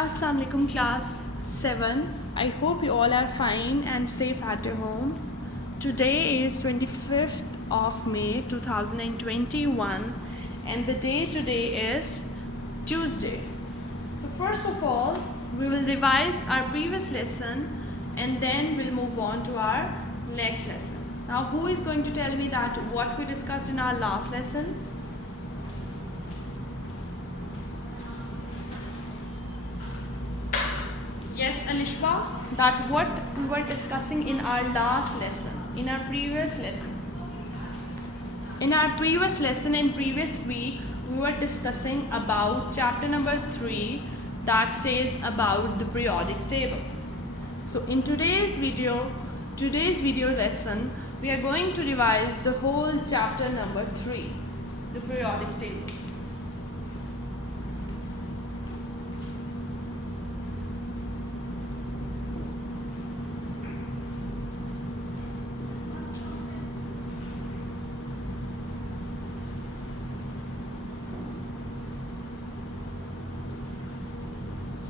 Assalamu alaikum class 7. I hope you all are fine and safe at your home. Today is 25th of May 2021 and the day today is Tuesday. So first of all, we will revise our previous lesson and then we'll move on to our next lesson. Now who is going to tell me that what we discussed in our last lesson? Yes, Alishba, that what we were discussing in our last lesson, in our previous lesson. In our previous lesson in previous week, we were discussing about chapter number 3 that says about the periodic table. So in today's video lesson, we are going to revise the whole chapter number 3, the periodic table.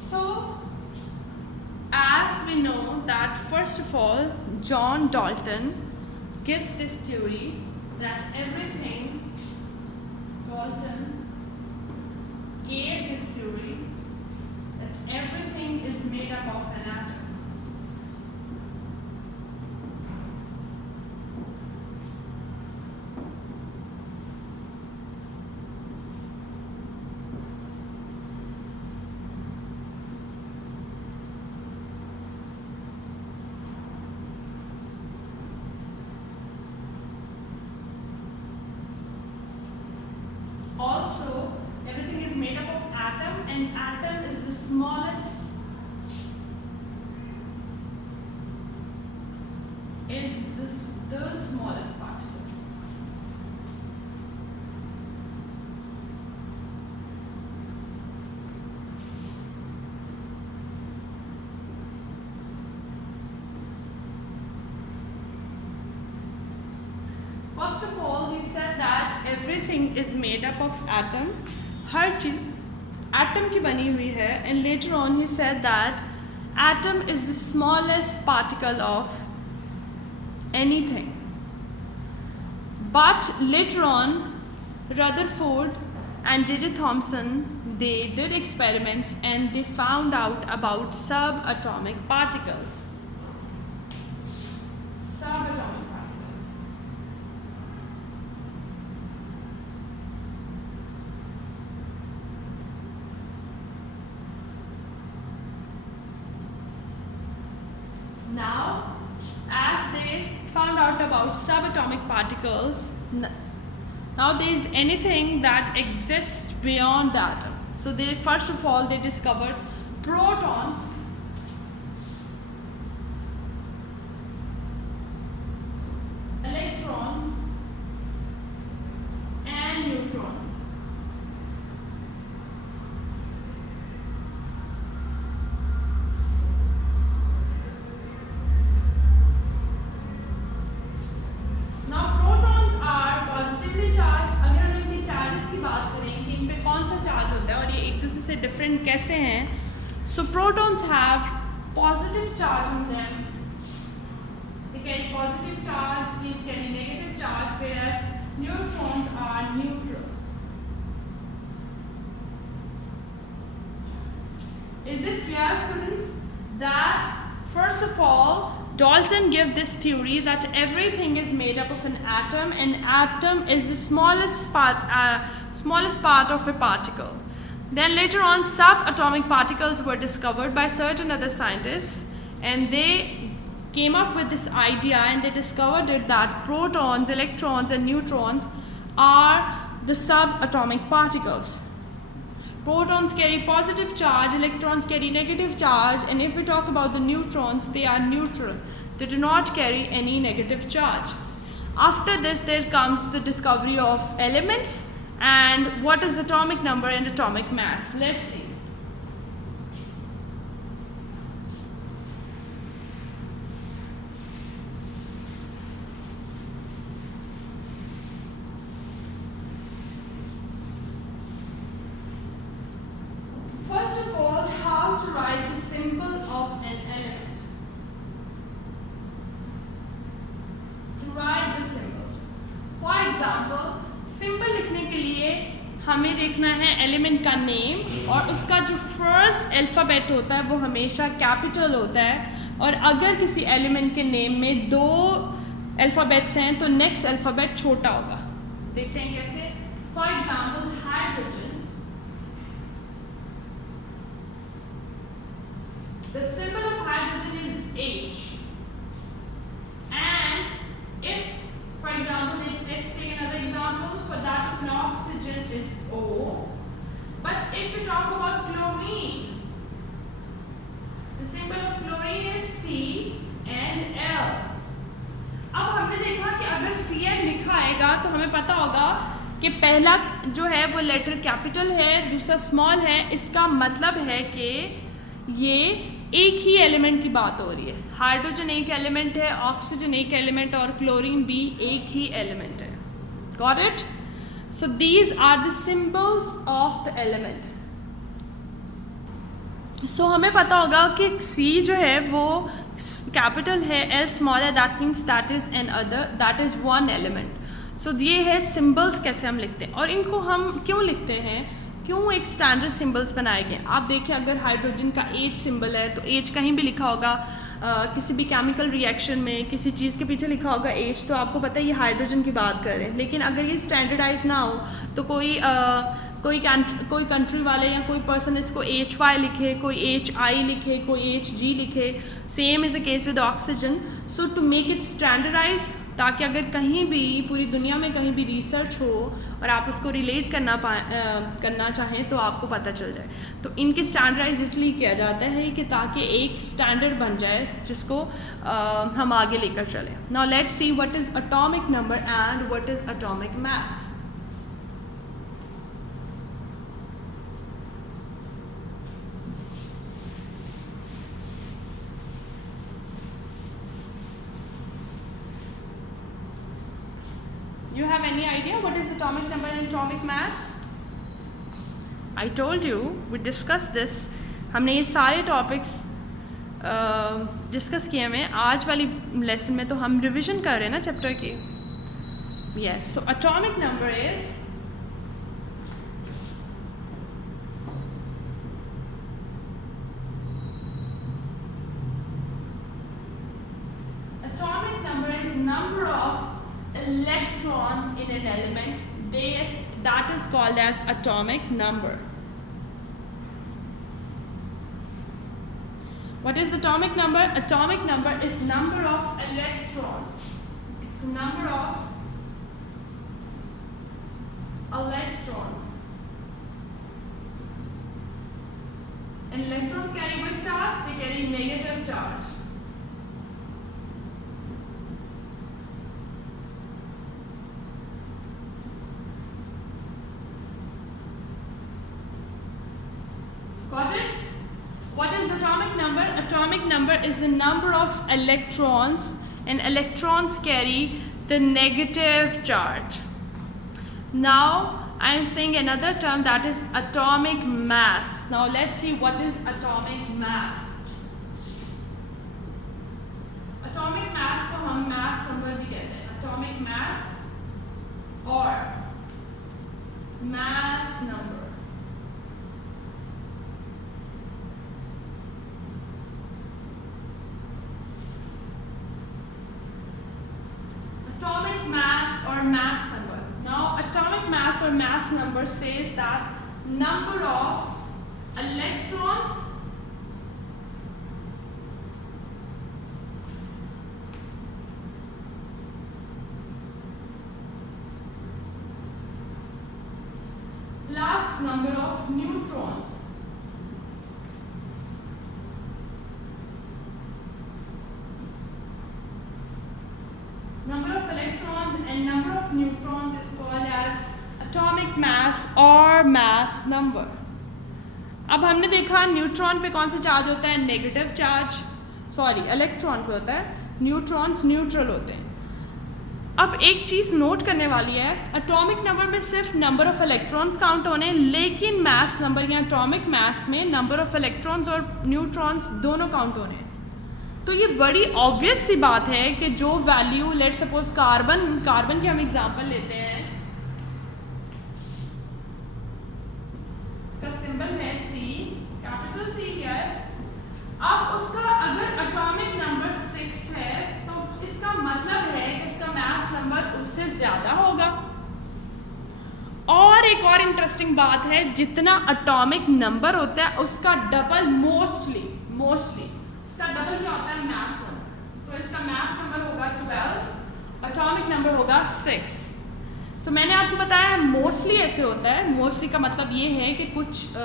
So, as we know that first of all, John Dalton gives this theory that Dalton gave this theory that everything is made up of an atom. Also, everything is made up of atom, and atom is the smallest particle. First of all, he said that everything is made up of atom. हर चीज atom की बनी हुई है, and later on he said that atom is the smallest particle of anything. But later on, Rutherford and J.J. Thomson, they did experiments and they found out about subatomic particles. Subatomic particles. Now, as they found out about subatomic particles, now there is anything that exists beyond the atom. So they first of all they discovered protons, electrons, and neutrons. Now protons are positively charged. अगर हम इनके चार्जेस की बात करें कि इन पे कौन सा चार्ज होता है और ये एक दूसरे से डिफरेंट कैसे हैं, so protons have positive charge on them. They carry positive charge, these carry negative charge, whereas neutrons are neutral. Is it clear, students, that first of all, Dalton gave this theory that everything is made up of an atom, and atom is the smallest part of a particle. Then later on, subatomic particles were discovered by certain other scientists, and they came up with this idea and they discovered it that protons, electrons, and neutrons are the subatomic particles. Protons carry positive charge, electrons carry negative charge, and if we talk about the neutrons, they are neutral. They do not carry any negative charge. After this, there comes the discovery of elements and what is atomic number and atomic mass. Let's see. First of all, how to लिखना है एलिमेंट का नेम और उसका जो first alphabet होता है वो हमेशा कैपिटल होता है, और अगर किसी एलिमेंट के नेम में 2 अल्फ़ाबेट्स हैं तो नेक्स्ट अल्फ़ाबेट छोटा होगा। देखते हैं कैसे। For example hydrogen, the symbol of hydrogen is H, and if, for example, let's take another example, for that of an oxygen is O, but if we talk about chlorine, the symbol of chlorine is C and L. अब हमने देखा कि अगर Cl लिखा आएगा तो हमें पता होगा कि पहला जो है वो लेटर कैपिटल है, दूसरा स्मॉल है। इसका मतलब है कि ये एक ही एलिमेंट की बात हो रही है। हाइड्रोजन एक एलिमेंट है, ऑक्सीजन एक एलिमेंट और क्लोरीन भी एक ही एलिमेंट है। Got it? So these are the symbols of the element. So हमें पता होगा कि सी जो है वो कैपिटल है, एल स्मॉल है, that means that is another, that is one element. So ये है सिंबल्स कैसे हम लिखते हैं और इनको हम क्यों लिखते हैं, क्यों एक स्टैंडर्ड सिंबल्स बनाए गए। आप देखिए अगर हाइड्रोजन का H सिंबल है तो H कहीं भी लिखा होगा, किसी भी केमिकल रिएक्शन में किसी चीज़ के पीछे लिखा होगा H, तो आपको पता है ये हाइड्रोजन की बात कर रहे हैं। लेकिन अगर ये स्टैंडर्डाइज ना हो तो कोई कंट्री वाले या कोई पर्सन इसको HY लिखे, कोई HI लिखे, कोई HG लिखे। Same is a case with oxygen. So to make it standardize, ताकि अगर कहीं भी पूरी दुनिया में कहीं भी रिसर्च हो और आप उसको रिलेट करना चाहें तो आपको पता चल जाए। तो इनके स्टैंडर्डाइज इसलिए किया जाता है कि ताकि एक स्टैंडर्ड बन जाए जिसको हम आगे लेकर चलें। Now let's see what is atomic number and what is atomic mass. You have any idea what is atomic number and atomic mass? I told you we discussed this. हमने ये सारे टॉपिक्स डिस्कस किए हैं। आज वाली लेसन में तो हम रिवीजन कर रहे हैं ना चैप्टर की। Yes, so atomic number is number of electrons in an element. That is called as atomic number. What is atomic number? Atomic number is number of electrons. It's the number of electrons. And electrons carry what charge? They carry negative charge. Got it? What is atomic number? Atomic number is the number of electrons, and electrons carry the negative charge. Now I am saying another term, that is atomic mass. Now let's see what is atomic mass. Atomic mass को हम mass number भी कहते हैं. Atomic mass or mass number. Atomic mass or mass number. Now atomic mass or mass number says that number of electrons plus number of neutrons. Number of electrons and number of neutrons is called as atomic mass or mass number. अब हमने देखा न्यूट्रॉन पे कौन सा चार्ज होता है, negative charge, sorry electron पे होता है, न्यूट्रॉन्स न्यूट्रल होते हैं। अब एक चीज़ नोट करने वाली है, एटॉमिक नंबर में सिर्फ नंबर ऑफ इलेक्ट्रॉन्स काउंट होने, लेकिन मास नंबर या एटॉमिक मास में नंबर ऑफ इलेक्ट्रॉन्स और न्यूट्रॉन्स दोनों काउंट होने। तो ये बड़ी ऑब्वियस सी बात है कि जो वैल्यू, लेट सपोज कार्बन की हम एग्जांपल लेते हैं, इंटरेस्टिंग बात है, जितना एटॉमिक नंबर होता है उसका डबल मोस्टली उसका डबल क्या होता है? Mass number. सो इसका मास नंबर होगा 12, एटॉमिक नंबर होगा 6। सो मैंने आपको बताया मोस्टली ऐसे होता है। मोस्टली का मतलब ये है कि कुछ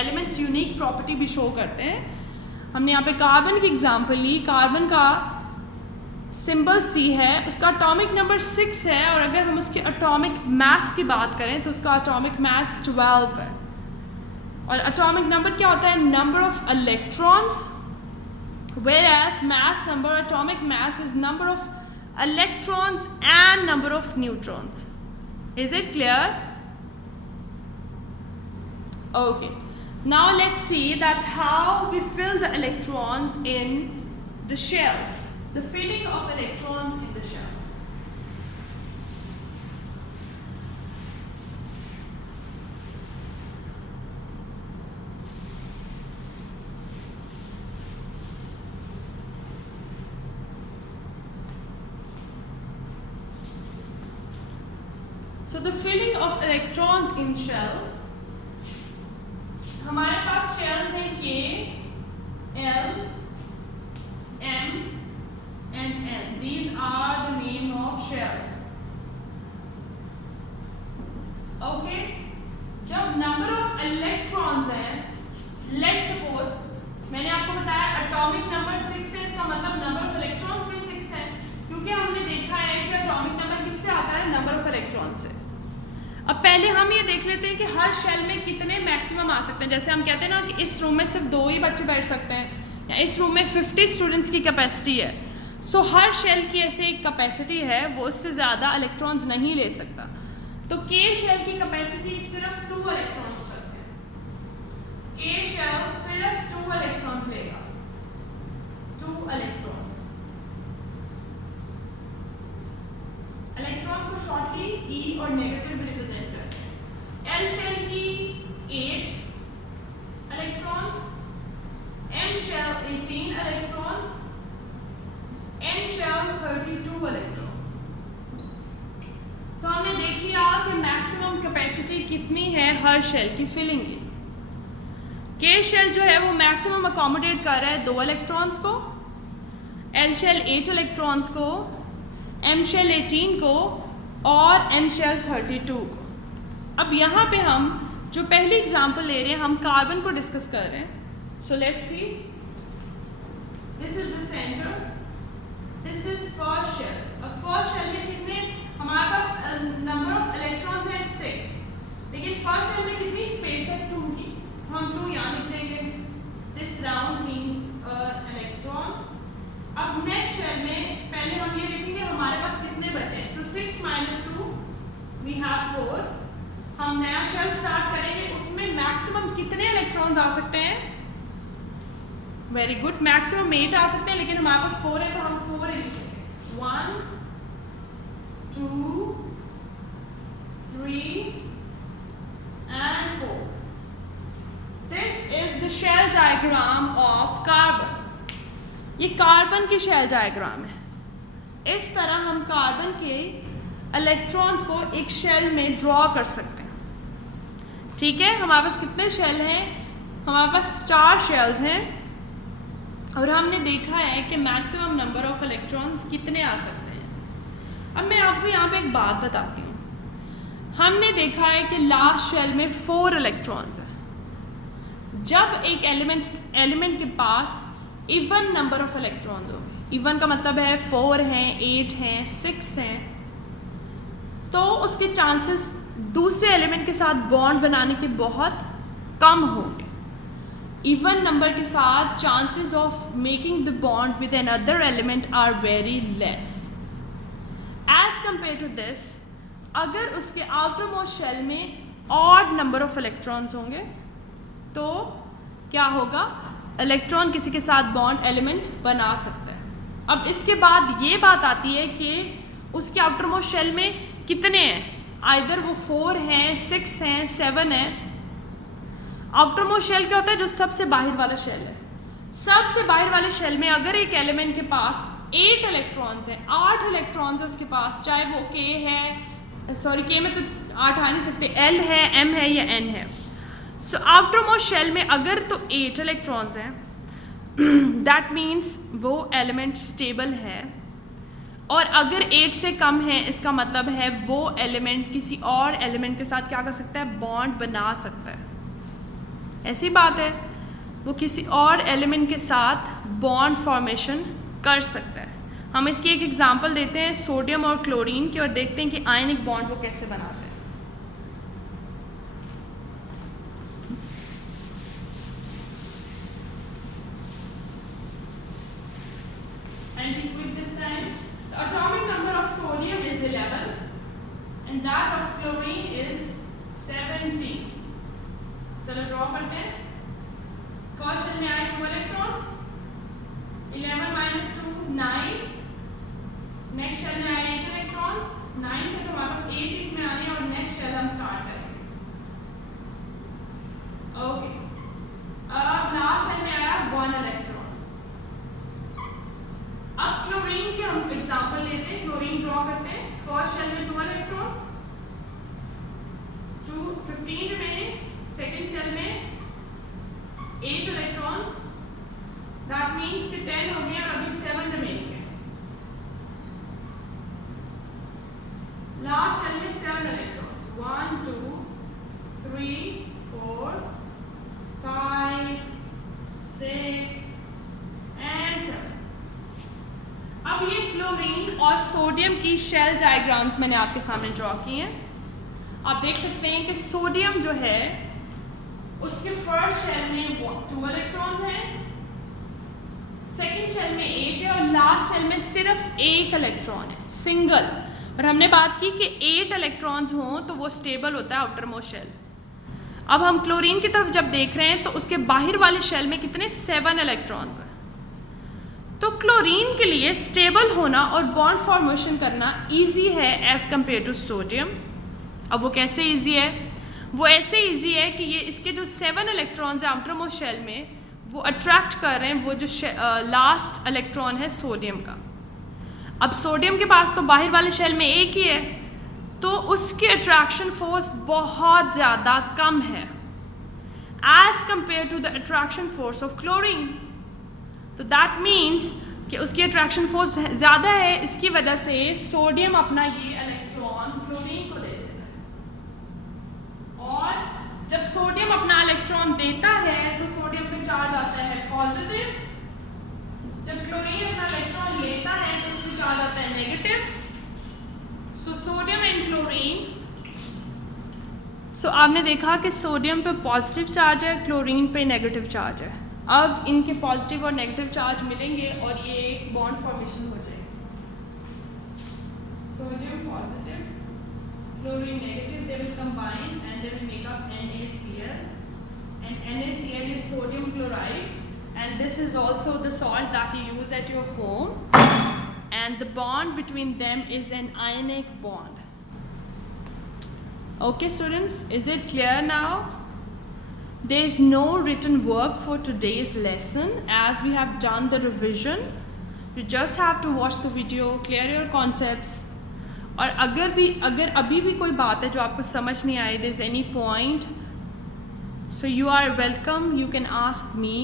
एलिमेंट्स यूनिक प्रॉपर्टी भी शो करते हैं। हमने यहाँ पे कार्बन की एग्जांपल ली। कार्बन का सिंबल C है, उसका एटॉमिक नंबर 6 है, और अगर हम उसके एटॉमिक मास की बात करें तो उसका एटॉमिक मास 12 है। और एटॉमिक नंबर क्या होता है? Number of electrons, whereas mass number, atomic mass is number of electrons and number of neutrons. Is it clear? Okay. Now let's see that how we fill the electrons in the shells. The filling of electrons in the shell. So the filling of electrons in shell, हमारे पास shells हैं K, L, M and N. These are the name of shells. Okay? जब number of electrons है, let's suppose मैंने आपको बताया atomic number 6 है, इसका मतलब number of electrons भी 6 है, क्योंकि हमने देखा है कि atomic number किससे आता है? number of electrons से। अब पहले हम ये देख लेते हैं कि हर शेल में कितने मैक्सिमम आ सकते हैं। जैसे हम कहते हैं ना कि इस रूम में सिर्फ 2 ही बच्चे बैठ सकते हैं, या इस रूम में 50 स्टूडेंट्स की कैपेसिटी है। सो हर शेल की ऐसे एक कैपेसिटी है, वो उससे ज़्यादा इलेक्ट्रॉन्स नहीं ले सकता। तो के शेल की कैपेसिटी सिर्फ 2 इलेक्ट्रॉन्स तक है। के शेल सिर्फ 2 इलेक्ट्रॉन्स लेगा, 2 इलेक्ट्रॉन्स। इलेक्ट्रॉन्स को शॉर्टली ई और नेगेटिव भी रिप्रेजेंट करते हैं। एल शेल की 8 electrons, M shell 18 electrons, N shell 32 electrons. So हमने देख लिया कि मैक्सिमम कैपेसिटी कितनी है हर शेल की फिलिंग की। के शेल जो है वो मैक्सिमम अकोमोडेट कर रहा है 2 इलेक्ट्रॉन्स को, एल शेल 8 इलेक्ट्रॉन्स को, एम शेल 18 को और एन शेल 32 को। अब यहाँ पे हम जो पहली एग्जांपल ले रहे हैं, हम कार्बन को डिस्कस कर रहे हैं। So let's see, this is the centre, this is first shell. अब फर्स्ट शेल में कितने हमारे पास नंबर ऑफ इलेक्ट्रॉन्स है 6, लेकिन फर्स्ट शेल में कितनी स्पेस है? 2 की। हम 2 यहाँ लिख देंगे। This round means electron. अब नेक्स्ट शेल में पहले हम ये देखेंगे हमारे पास कितने बचे हैं। सो 6 - 2 वी हैव 4। हम नया शेल स्टार्ट करेंगे, उसमें मैक्सिमम कितने इलेक्ट्रॉन्स आ सकते हैं? वेरी गुड, मैक्सिमम 8 आ सकते हैं, लेकिन हमारे पास 4 है तो हम 4 ही लिखेंगे। 1 2 3 and 4. This is the shell diagram of carbon. ये कार्बन की शेल डायग्राम है। इस तरह हम कार्बन के इलेक्ट्रॉन्स को एक शेल में ड्रॉ कर सकते हैं। ठीक है, हमारे पास कितने शेल हैं? हमारे पास 4 शेल्स हैं, और हमने देखा है कि मैक्सिमम नंबर ऑफ इलेक्ट्रॉन्स कितने आ सकते हैं। अब मैं आपको यहाँ पे एक बात बताती हूँ। हमने देखा है कि लास्ट शेल में 4 इलेक्ट्रॉन्स हैं। जब एक एलिमेंट के पास इवन नंबर ऑफ इलेक्ट्रॉन्स होंगे, इवन का मतलब है 4 हैं, 8 हैं, 6 हैं, तो उसके चांसेस दूसरे एलिमेंट के साथ बॉन्ड बनाने के बहुत कम होंगे। इवन नंबर के साथ chances of making the bond with another element are very less as compare to this. अगर उसके आउटर मोस्ट शेल में ऑड नंबर ऑफ इलेक्ट्रॉन्स होंगे तो क्या होगा? इलेक्ट्रॉन किसी के साथ बॉन्ड एलिमेंट बना सकता है। अब इसके बाद ये बात आती है कि उसके आउटर मोस्ट शेल में कितने हैं? आइदर वो 4 हैं, 6 हैं, 7 हैं। आउटर मोस्ट शेल क्या होता है? जो सबसे बाहर वाला शेल है। सबसे बाहर वाले शेल में अगर एक एलिमेंट के पास 8 इलेक्ट्रॉन्स हैं, 8 इलेक्ट्रॉन्स है उसके पास, चाहे वो के है, सॉरी के में तो 8 आ नहीं सकते, L है, M है या N है। सो आउटर मोस्ट शेल में अगर तो 8 इलेक्ट्रॉन्स हैं, दैट मीन्स वो एलिमेंट स्टेबल है, और अगर 8 से कम है इसका मतलब है वो एलिमेंट किसी और एलिमेंट के साथ क्या कर सकता है, बॉन्ड बना सकता है। ऐसी बात है, वो किसी और एलिमेंट के साथ बॉन्ड फॉर्मेशन कर सकता है। हम इसकी एक एग्जांपल देते हैं सोडियम और क्लोरीन की, और देखते हैं कि आयनिक बॉन्ड वो कैसे बनाते हैं। And we quit this time. The atomic number of sodium is 11 and that of chlorine is 17. चलो ड्रॉ करते हैं। फर्स्ट शेल में आए 2 इलेक्ट्रॉन्स, 11 minus 2 9। नेक्स्ट शेल में आए 8 इलेक्ट्रॉन्स, 9 थे तो हमारे पास 8 इसमें आने, और नेक्स्ट शेल हम स्टार्ट करेंगे। ओके, अब लास्ट शेल में आया 1 इलेक्ट्रॉन। अब क्लोरीन के हम एग्जांपल लेते हैं, क्लोरीन ड्रॉ करते हैं। फर्स्ट शेल में 2 इलेक्ट्रॉन्स, 15 रिमेनिंग। सेकंड शेल में 8 इलेक्ट्रॉन्स, दैट मींस कि 10 हो गए और अभी 7 रिमेनिंग है। लास्ट शेल में 7 इलेक्ट्रॉन्स, 1 2 3 4 5 6 एंड 7। अब ये क्लोरीन और सोडियम की शेल डायग्राम्स मैंने आपके सामने ड्रॉ किए हैं। आप देख सकते हैं कि सोडियम जो है उसके फर्स्ट शेल में 2 इलेक्ट्रॉन्स हैं, सेकंड शेल में 8 है, और लास्ट शेल में सिर्फ 1 इलेक्ट्रॉन है, सिंगल। और हमने बात की कि 8 इलेक्ट्रॉन्स हों तो वो स्टेबल होता है आउटर मोस्ट शेल। अब हम क्लोरीन की तरफ जब देख रहे हैं तो उसके बाहर वाले शेल में कितने, 7 इलेक्ट्रॉन्स हैं। तो क्लोरीन के लिए स्टेबल होना और बॉन्ड फॉर्मेशन करना इजी है एज कंपेयर टू सोडियम। अब वो कैसे इजी है, वो ऐसे इजी है कि ये इसके जो 7 इलेक्ट्रॉन्स हैं आउटर मोस्ट शेल में, वो अट्रैक्ट कर रहे हैं वो जो लास्ट इलेक्ट्रॉन है सोडियम का। अब सोडियम के पास तो बाहर वाले शेल में 1 ही है, तो उसकी अट्रैक्शन फोर्स बहुत ज़्यादा कम है as compare to the attraction force of chlorine. तो दैट मीन्स कि उसकी अट्रैक्शन फोर्स ज़्यादा है, इसकी वजह से सोडियम अपना ये इलेक्ट्रॉन क्लोरीन को दे देता है, और जब सोडियम अपना इलेक्ट्रॉन देता है तो सोडियम पे चार्ज आता है पॉजिटिव, जब क्लोरीन अपना इलेक्ट्रॉन लेता है तो उसमें चार्ज आता है negative. So sodium and chlorine, आपने देखा कि सोडियम पे पॉजिटिव चार्ज है, क्लोरीन पे नेगेटिव चार्ज है। अब इनके पॉजिटिव और नेगेटिव चार्ज मिलेंगे और ये एक बॉन्ड फॉर्मेशन हो जाएगी। Sodium positive, chlorine negative, they will combine and they will make up NaCl, and NaCl is sodium chloride, and this is also the salt that you use at your home, and the bond between them is an ionic bond. Okay students, is it clear now? There is no written work for today's lesson as we have done the revision. You just have to watch the video, clear your concepts. और अगर अभी भी कोई बात है जो आपको समझ नहीं आई, there is any point, so you are welcome, you can ask me.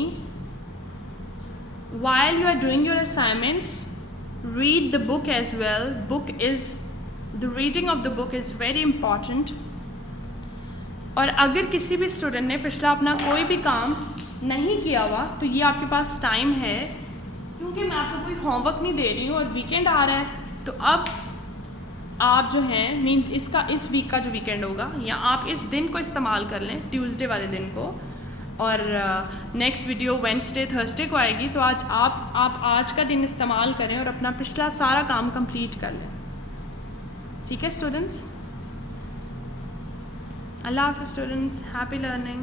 While you are doing your assignments, read the book as well. The reading of the book is very important. और अगर किसी भी स्टूडेंट ने पिछला अपना कोई भी काम नहीं किया हुआ तो ये आपके पास टाइम है, क्योंकि मैं आपको कोई होमवर्क नहीं दे रही हूँ और वीकेंड आ रहा है, तो अब आप जो हैं मीन्स इस वीक का जो वीकेंड होगा, या आप इस दिन को इस्तेमाल कर लें, ट्यूसडे वाले दिन को, और नेक्स्ट वीडियो वेडनेसडे थर्सडे को आएगी, तो आप आज का दिन इस्तेमाल करें और अपना पिछला सारा काम कंप्लीट कर लें। ठीक है students? Allah Hafiz students, happy learning.